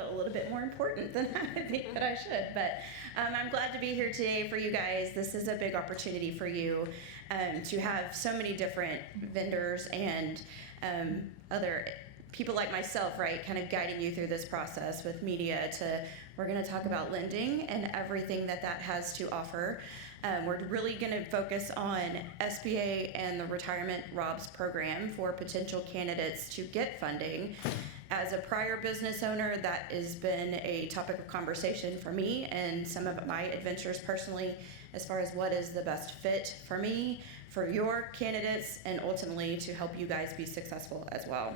feel a little bit more important than I think that I should. But I'm glad to be here today for you guys. This is a big opportunity for you to have so many different vendors and other people like myself, right, kind of guiding you through this process with media. We're going to talk about lending and everything that has to offer. We're really going to focus on SBA and the Retirement ROBS program for potential candidates to get funding. As a prior business owner, that has been a topic of conversation for me and some of my adventures personally, as far as what is the best fit for me, for your candidates, and ultimately to help you guys be successful as well.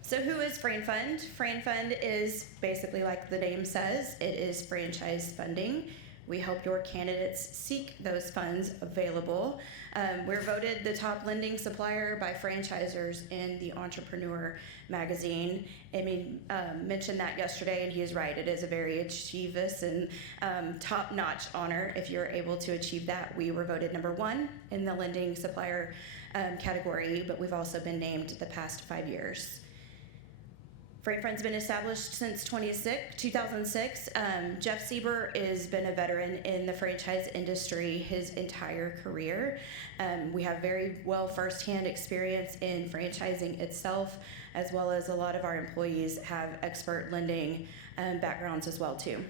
So who is FranFund? FranFund is basically, like the name says, it is franchise funding. We help your candidates seek those funds available. We're voted the top lending supplier by franchisors in the Entrepreneur magazine. Amy mentioned that yesterday, and he is right. It is a very achievous and top-notch honor if you're able to achieve that. We were voted number 1 in the lending supplier category, but we've also been named the past 5 years. FranFund's been established since 2006. Jeff Sieber has been a veteran in the franchise industry his entire career. We have very well firsthand experience in franchising itself, as well as a lot of our employees have expert lending backgrounds as well too.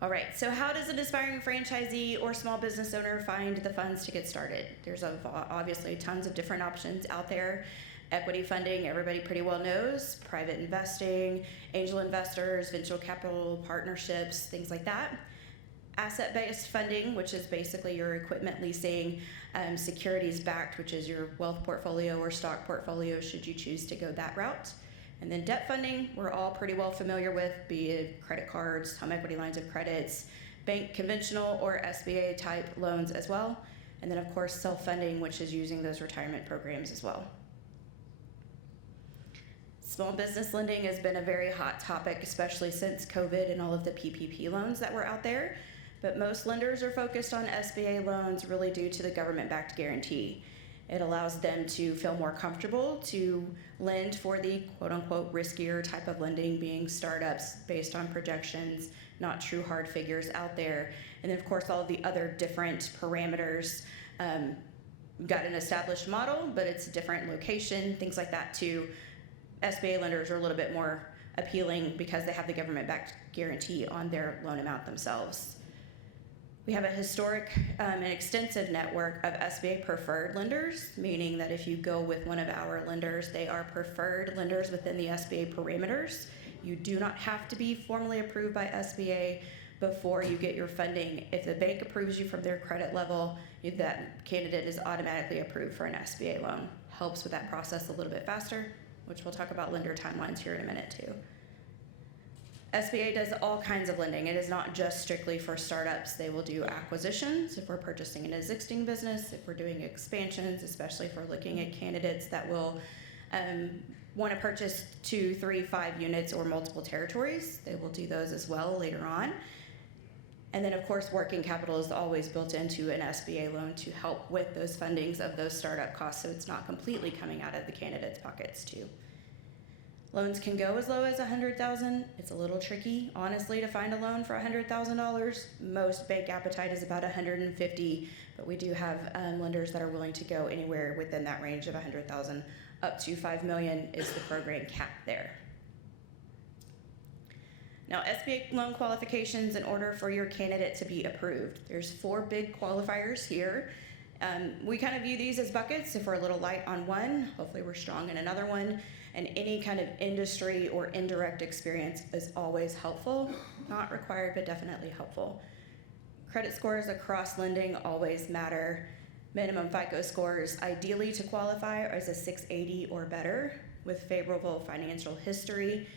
All right, so how does an aspiring franchisee or small business owner find the funds to get started? There's obviously tons of different options out there. Equity funding, everybody pretty well knows. Private investing, angel investors, venture capital partnerships, things like that. Asset-based funding, which is basically your equipment leasing, securities backed, which is your wealth portfolio or stock portfolio, should you choose to go that route. And then debt funding, we're all pretty well familiar with, be it credit cards, home equity lines of credits, bank conventional or SBA type loans as well. And then of course self-funding, which is using those retirement programs as well. Small business lending has been a very hot topic, especially since COVID and all of the PPP loans that were out there. But most lenders are focused on SBA loans really due to the government-backed guarantee. It allows them to feel more comfortable to lend for the quote-unquote riskier type of lending, being startups based on projections, not true hard figures out there. And then of course all of the other different parameters. Got an established model, but it's a different location, things like that too. SBA lenders are a little bit more appealing because they have the government-backed guarantee on their loan amount themselves. We have a historic and extensive network of SBA preferred lenders, meaning that if you go with one of our lenders, they are preferred lenders within the SBA parameters. You do not have to be formally approved by SBA before you get your funding. If the bank approves you from their credit level, that candidate is automatically approved for an SBA loan. Helps with that process a little bit faster, which we'll talk about lender timelines here in a minute too. SBA does all kinds of lending. It is not just strictly for startups. They will do acquisitions if we're purchasing an existing business, if we're doing expansions, especially if we're looking at candidates that will want to purchase 2, 3, 5 units or multiple territories. They will do those as well later on. And then of course, working capital is always built into an SBA loan to help with those fundings of those startup costs, so it's not completely coming out of the candidate's pockets too. Loans can go as low as $100,000. It's a little tricky, honestly, to find a loan for $100,000. Most bank appetite is about $150,000, but we do have lenders that are willing to go anywhere within that range of $100,000. Up to $5 million is the program cap there. Now, SBA loan qualifications in order for your candidate to be approved. There's 4 big qualifiers here. We kind of view these as buckets. If we're a little light on one, hopefully we're strong in another one. And any kind of industry or indirect experience is always helpful. Not required, but definitely helpful. Credit scores across lending always matter. Minimum FICO scores, ideally to qualify, is a 680 or better with favorable financial history.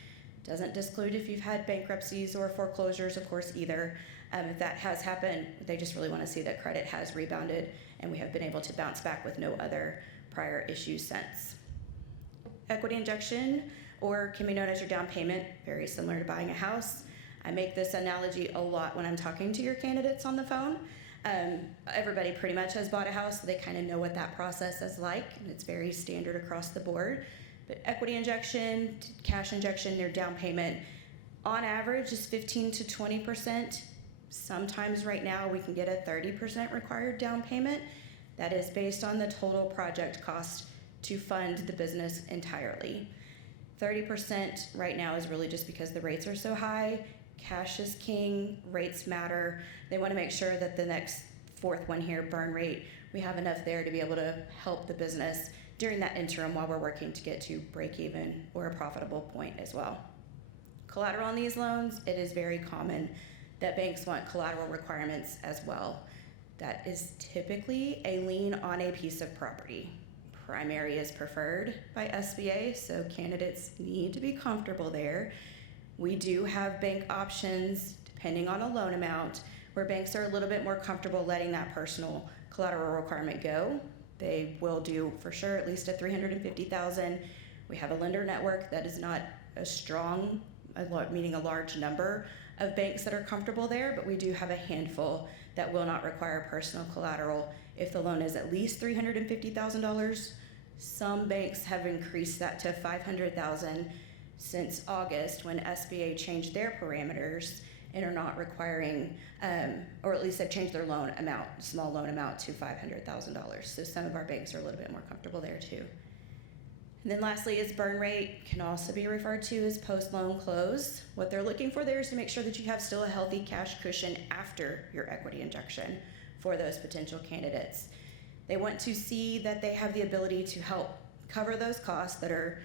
Doesn't disclude if you've had bankruptcies or foreclosures, of course, either. If that has happened, they just really want to see that credit has rebounded and we have been able to bounce back with no other prior issues since. Equity injection, or can be known as your down payment, very similar to buying a house. I make this analogy a lot when I'm talking to your candidates on the phone. Everybody pretty much has bought a house, so they kind of know what that process is like, and it's very standard across the board. But equity injection, cash injection, their down payment, on average is 15 to 20%. Sometimes right now we can get a 30% required down payment. That is based on the total project cost to fund the business entirely. 30% right now is really just because the rates are so high. Cash is king, rates matter. They want to make sure that the next fourth one here, burn rate, we have enough there to be able to help the business during that interim while we're working to get to break even or a profitable point as well. Collateral on these loans, it is very common that banks want collateral requirements as well. That is typically a lien on a piece of property. Primary is preferred by SBA, so candidates need to be comfortable there. We do have bank options depending on a loan amount where banks are a little bit more comfortable letting that personal collateral requirement go. They will do for sure at least a $350,000. We have a lender network that is not as strong, meaning a large number of banks that are comfortable there, but we do have a handful that will not require personal collateral if the loan is at least $350,000. Some banks have increased that to $500,000 since August when SBA changed their parameters and are not requiring, or at least they've changed their loan amount, small loan amount to $500,000. So some of our banks are a little bit more comfortable there too. And then lastly is burn rate, can also be referred to as post-loan close. What they're looking for there is to make sure that you have still a healthy cash cushion after your equity injection for those potential candidates. They want to see that they have the ability to help cover those costs that are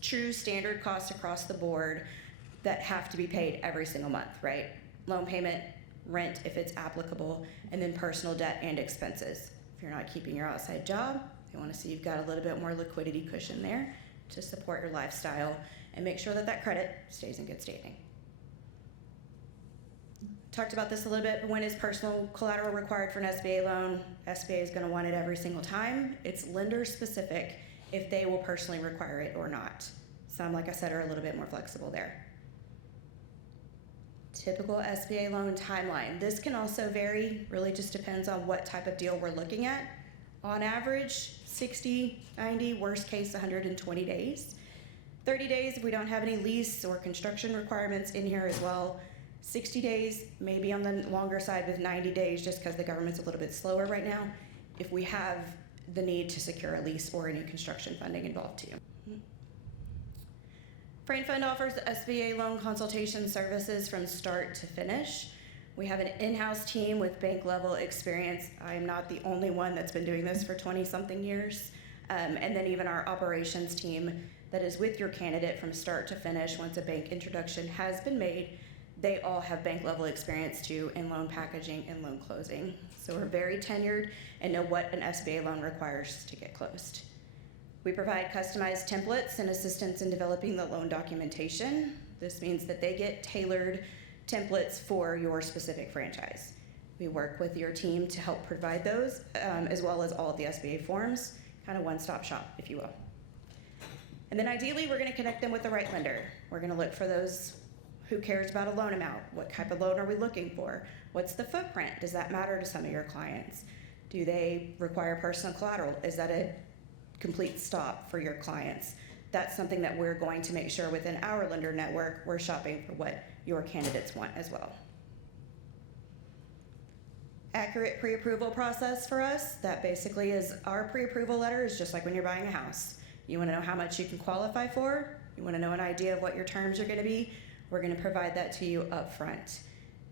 true standard costs across the board that have to be paid every single month, right? Loan payment, rent if it's applicable, and then personal debt and expenses. If you're not keeping your outside job, they want to see you've got a little bit more liquidity cushion there to support your lifestyle and make sure that that credit stays in good standing. Talked about this a little bit, but when is personal collateral required for an SBA loan? SBA is going to want it every single time. It's lender specific if they will personally require it or not. Some, like I said, are a little bit more flexible there. Typical SBA loan timeline. This can also vary, really just depends on what type of deal we're looking at. On average, 60, 90, worst case 120 days. 30 days if we don't have any lease or construction requirements in here as well. 60 days, maybe on the longer side with 90 days just because the government's a little bit slower right now, if we have the need to secure a lease or any construction funding involved too. FranFund offers SBA loan consultation services from start to finish. We have an in-house team with bank level experience. I am not the only one that's been doing this for 20-something years. And then even our operations team that is with your candidate from start to finish once a bank introduction has been made. They all have bank level experience too in loan packaging and loan closing. So we're very tenured and know what an SBA loan requires to get closed. We provide customized templates and assistance in developing the loan documentation. This means that they get tailored templates for your specific franchise. We work with your team to help provide those, as well as all of the SBA forms, kind of one-stop shop, if you will. And then ideally, we're gonna connect them with the right lender. We're gonna look for those who cares about a loan amount. What type of loan are we looking for? What's the footprint? Does that matter to some of your clients? Do they require personal collateral? Is that a complete stop for your clients? That's something that we're going to make sure within our lender network, we're shopping for what your candidates want as well. Accurate pre-approval process for us, that basically is our pre-approval letter is just like when you're buying a house. You wanna know how much you can qualify for, you wanna know an idea of what your terms are gonna be, we're gonna provide that to you up front.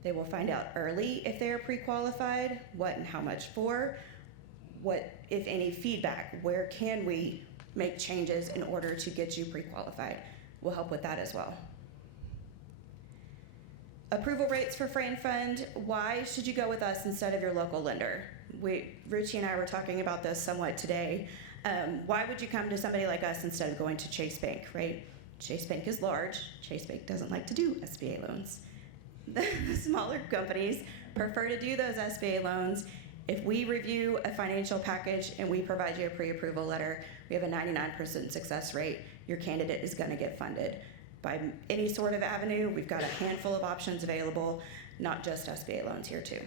They will find out early if they are pre-qualified, what and how much for, what, if any, feedback, where can we make changes in order to get you pre-qualified. We'll help with that as well. Approval rates for FranFund, why should you go with us instead of your local lender? Richie and I were talking about this somewhat today. Why would you come to somebody like us instead of going to Chase Bank, right? Chase Bank is large. Chase Bank doesn't like to do SBA loans. The smaller companies prefer to do those SBA loans. If we review a financial package and we provide you a pre-approval letter, we have a 99% success rate. Your candidate is going to get funded. By any sort of avenue, we've got a handful of options available, not just SBA loans here too.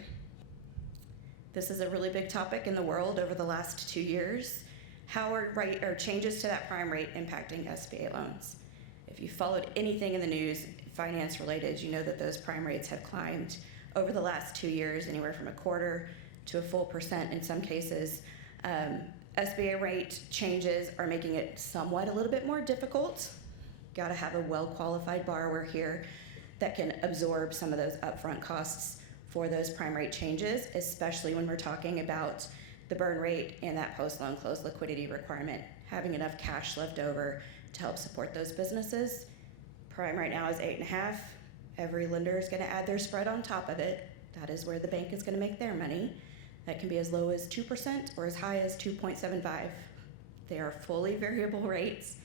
This is a really big topic in the world over the last 2 years. How are changes to that prime rate impacting SBA loans? If you followed anything in the news, finance related, you know that those prime rates have climbed over the last 2 years, anywhere from 1/4 to a full percent in some cases. SBA rate changes are making it somewhat a little bit more difficult. Got to have a well-qualified borrower here that can absorb some of those upfront costs for those prime rate changes, especially when we're talking about the burn rate and that post-loan close liquidity requirement, having enough cash left over to help support those businesses. Prime right now is 8.5. Every lender is going to add their spread on top of it. That is where the bank is going to make their money. That can be as low as 2% or as high as 2.75. They are fully variable rates,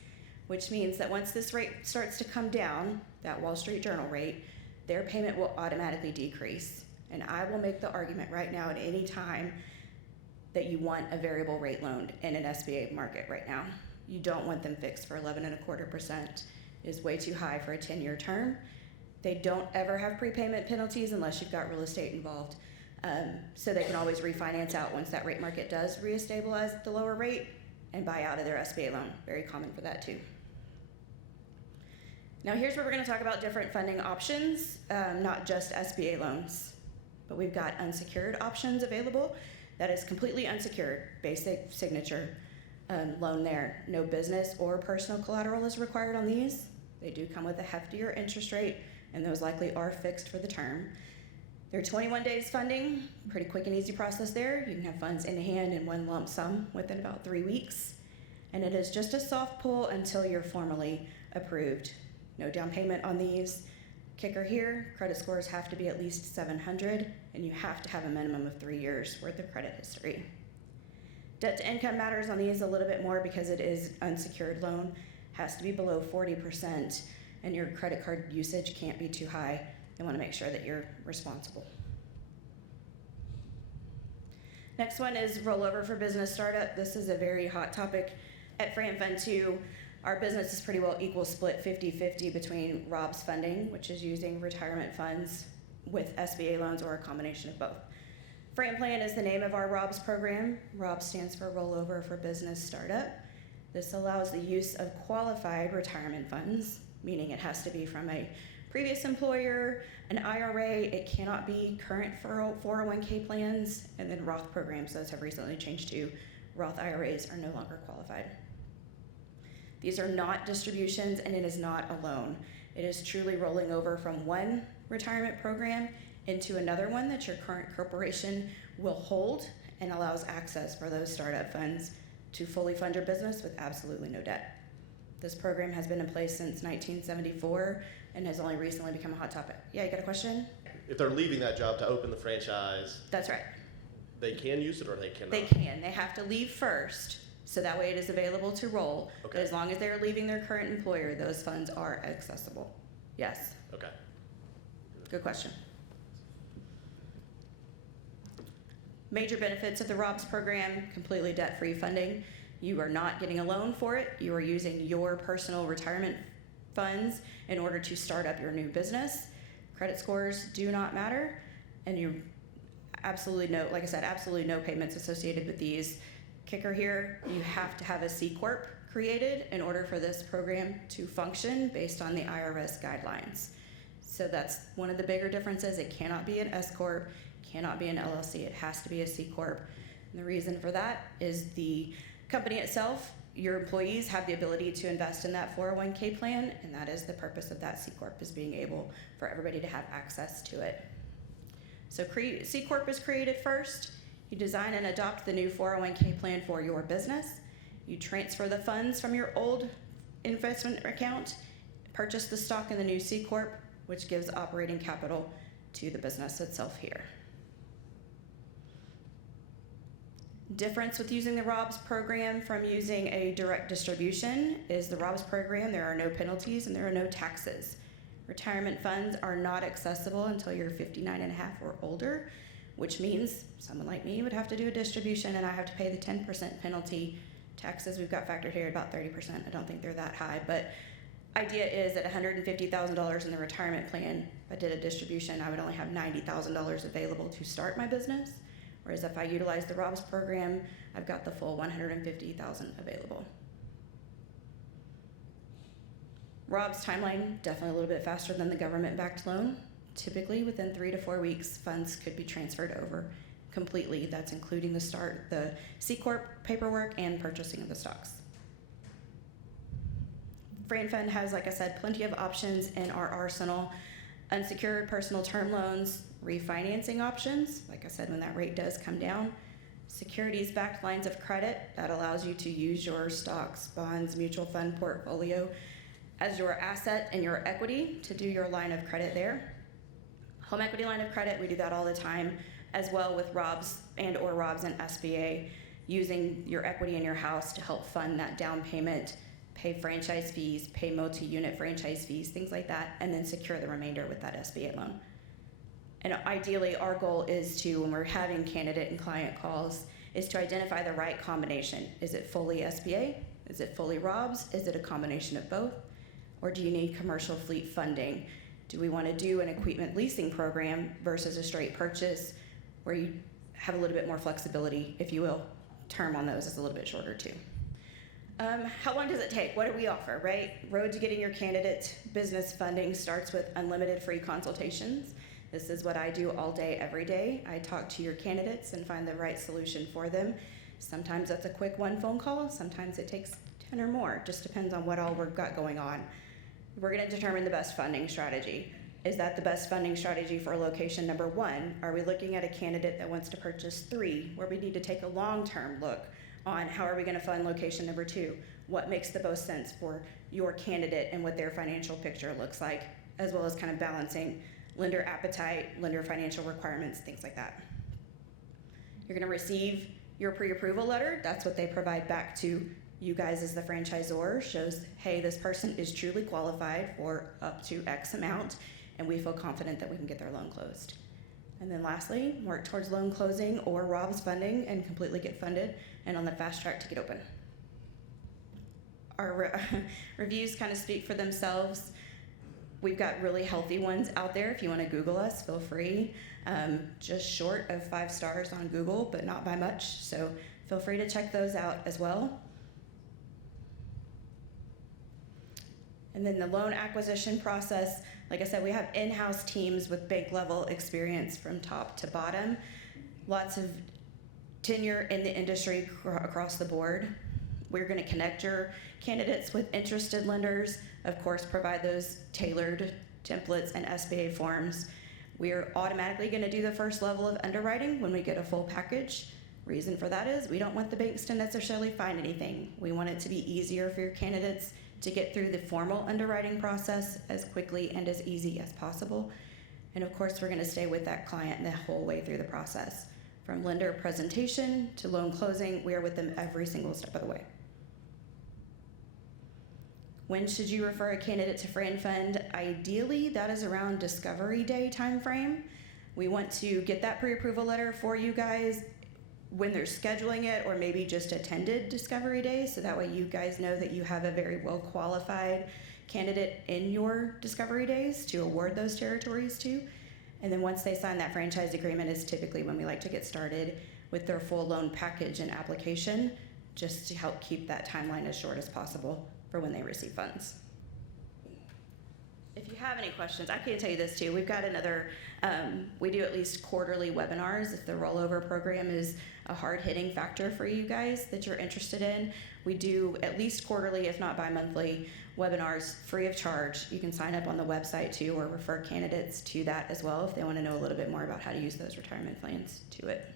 which means that once this rate starts to come down, that Wall Street Journal rate, their payment will automatically decrease. And I will make the argument right now at any time that you want a variable rate loan in an SBA market right now. You don't want them fixed for 11.25%. It is way too high for a 10-year term. They don't ever have prepayment penalties unless you've got real estate involved. So they can always refinance out once that rate market does re-stabilize at the lower rate and buy out of their SBA loan. Very common for that too. Now here's where we're going to talk about different funding options, not just SBA loans, but we've got unsecured options available. That is completely unsecured, basic signature loan there. No business or personal collateral is required on these. They do come with a heftier interest rate, and those likely are fixed for the term. They're 21 days funding, pretty quick and easy process there. You can have funds in hand in one lump sum within about 3 weeks. And it is just a soft pull until you're formally approved. No down payment on these. Kicker here, credit scores have to be at least 700, and you have to have a minimum of 3 years worth of credit history. Debt to income matters on these a little bit more because it is unsecured loan. Has to be below 40%, and your credit card usage can't be too high. They want to make sure that you're responsible. Next one is rollover for business startup. This is a very hot topic at FranFund too. Our business is pretty well equal split 50-50 between ROBS funding, which is using retirement funds with SBA loans or a combination of both. FranPlan is the name of our ROBS program. ROBS stands for Rollover for Business Startup. This allows the use of qualified retirement funds, meaning it has to be from a previous employer, an IRA, it cannot be current 401k plans, and then Roth programs. Those have recently changed too. Roth IRAs are no longer qualified. These are not distributions, and it is not a loan. It is truly rolling over from one retirement program into another one that your current corporation will hold and allows access for those startup funds to fully fund your business with absolutely no debt. This program has been in place since 1974 and has only recently become a hot topic. Yeah, you got a question? If they're leaving that job to open the franchise, That's right. they can use it or they cannot? They can. They have to leave first, so that way it is available to roll. Okay. But as long as they're leaving their current employer, those funds are accessible. Yes. Okay. Good question. Major benefits of the ROBS program, completely debt-free funding. You are not getting a loan for it. You are using your personal retirement funds in order to start up your new business. Credit scores do not matter, and you absolutely no, like I said, absolutely no payments associated with these. Kicker here, you have to have a C Corp created in order for this program to function based on the IRS guidelines. So that's one of the bigger differences. It cannot be an S Corp, cannot be an LLC. It has to be a C Corp. And the reason for that is the company itself, your employees have the ability to invest in that 401k plan, and that is the purpose of that C Corp, is being able for everybody to have access to it. So C Corp is created first. You design and adopt the new 401k plan for your business. You transfer the funds from your old investment account, purchase the stock in the new C Corp, which gives operating capital to the business itself here. Difference with using the ROBS program from using a direct distribution is the ROBS program, there are no penalties and there are no taxes. Retirement funds are not accessible until you're 59 and a half or older, which means someone like me would have to do a distribution and I have to pay the 10% penalty. Taxes we've got factored here at about 30%. I don't think they're that high, but idea is that $150,000 in the retirement plan, if I did a distribution, I would only have $90,000 available to start my business. Whereas if I utilize the ROBS program, I've got the full $150,000 available. ROBS timeline, definitely a little bit faster than the government-backed loan. Typically, within 3 to 4 weeks, funds could be transferred over completely. That's including the C Corp paperwork and purchasing of the stocks. FranFund has, like I said, plenty of options in our arsenal. Unsecured personal term loans, refinancing options, like I said, when that rate does come down. Securities-backed lines of credit, that allows you to use your stocks, bonds, mutual fund portfolio as your asset and your equity to do your line of credit there. Home equity line of credit, we do that all the time, as well with ROBS and SBA, using your equity in your house to help fund that down payment, pay franchise fees, pay multi-unit franchise fees, things like that, and then secure the remainder with that SBA loan. And ideally, our goal is to, when we're having candidate and client calls, is to identify the right combination. Is it fully SBA? Is it fully ROBS? Is it a combination of both? Or do you need commercial fleet funding? Do we want to do an equipment leasing program versus a straight purchase where you have a little bit more flexibility, if you will? Term on those is a little bit shorter too. How long does it take? What do we offer, right? Road to getting your candidate business funding starts with unlimited free consultations. This is what I do all day, every day. I talk to your candidates and find the right solution for them. Sometimes that's a quick one phone call. Sometimes it takes 10 or more. Just depends on what all we've got going on. We're going to determine the best funding strategy. Is that the best funding strategy for location number 1? Are we looking at a candidate that wants to purchase 3, where we need to take a long-term look on how are we going to fund location number 2? What makes the most sense for your candidate and what their financial picture looks like, as well as kind of balancing lender appetite, lender financial requirements, things like that. You're going to receive your pre-approval letter. That's what they provide back to you guys as the franchisor. Shows, hey, this person is truly qualified for up to X amount, and we feel confident that we can get their loan closed. And then lastly, work towards loan closing or ROBS funding and completely get funded and on the fast track to get open. Our reviews kind of speak for themselves. We've got really healthy ones out there. If you want to Google us, feel free. Just short of 5 stars on Google, but not by much. So feel free to check those out as well. And then the loan acquisition process, like I said, we have in-house teams with bank level experience from top to bottom. Lots of tenure in the industry across the board. We're going to connect your candidates with interested lenders, of course, provide those tailored templates and SBA forms. We're automatically going to do the first level of underwriting when we get a full package. Reason for that is we don't want the banks to necessarily find anything. We want it to be easier for your candidates to get through the formal underwriting process as quickly and as easy as possible. And of course, we're going to stay with that client the whole way through the process. From lender presentation to loan closing, we are with them every single step of the way. When should you refer a candidate to FranFund? Ideally, that is around Discovery Day timeframe. We want to get that pre-approval letter for you guys when they're scheduling it, or maybe just attended Discovery Day, so that way you guys know that you have a very well qualified candidate in your Discovery Days to award those territories to. And then once they sign that franchise agreement is typically when we like to get started with their full loan package and application, just to help keep that timeline as short as possible for when they receive funds. If you have any questions, I can tell you this too. We've got another, we do at least quarterly webinars. If the rollover program is a hard-hitting factor for you guys that you're interested in, we do at least quarterly, if not bi-monthly, webinars free of charge. You can sign up on the website too, or refer candidates to that as well if they want to know a little bit more about how to use those retirement plans to it.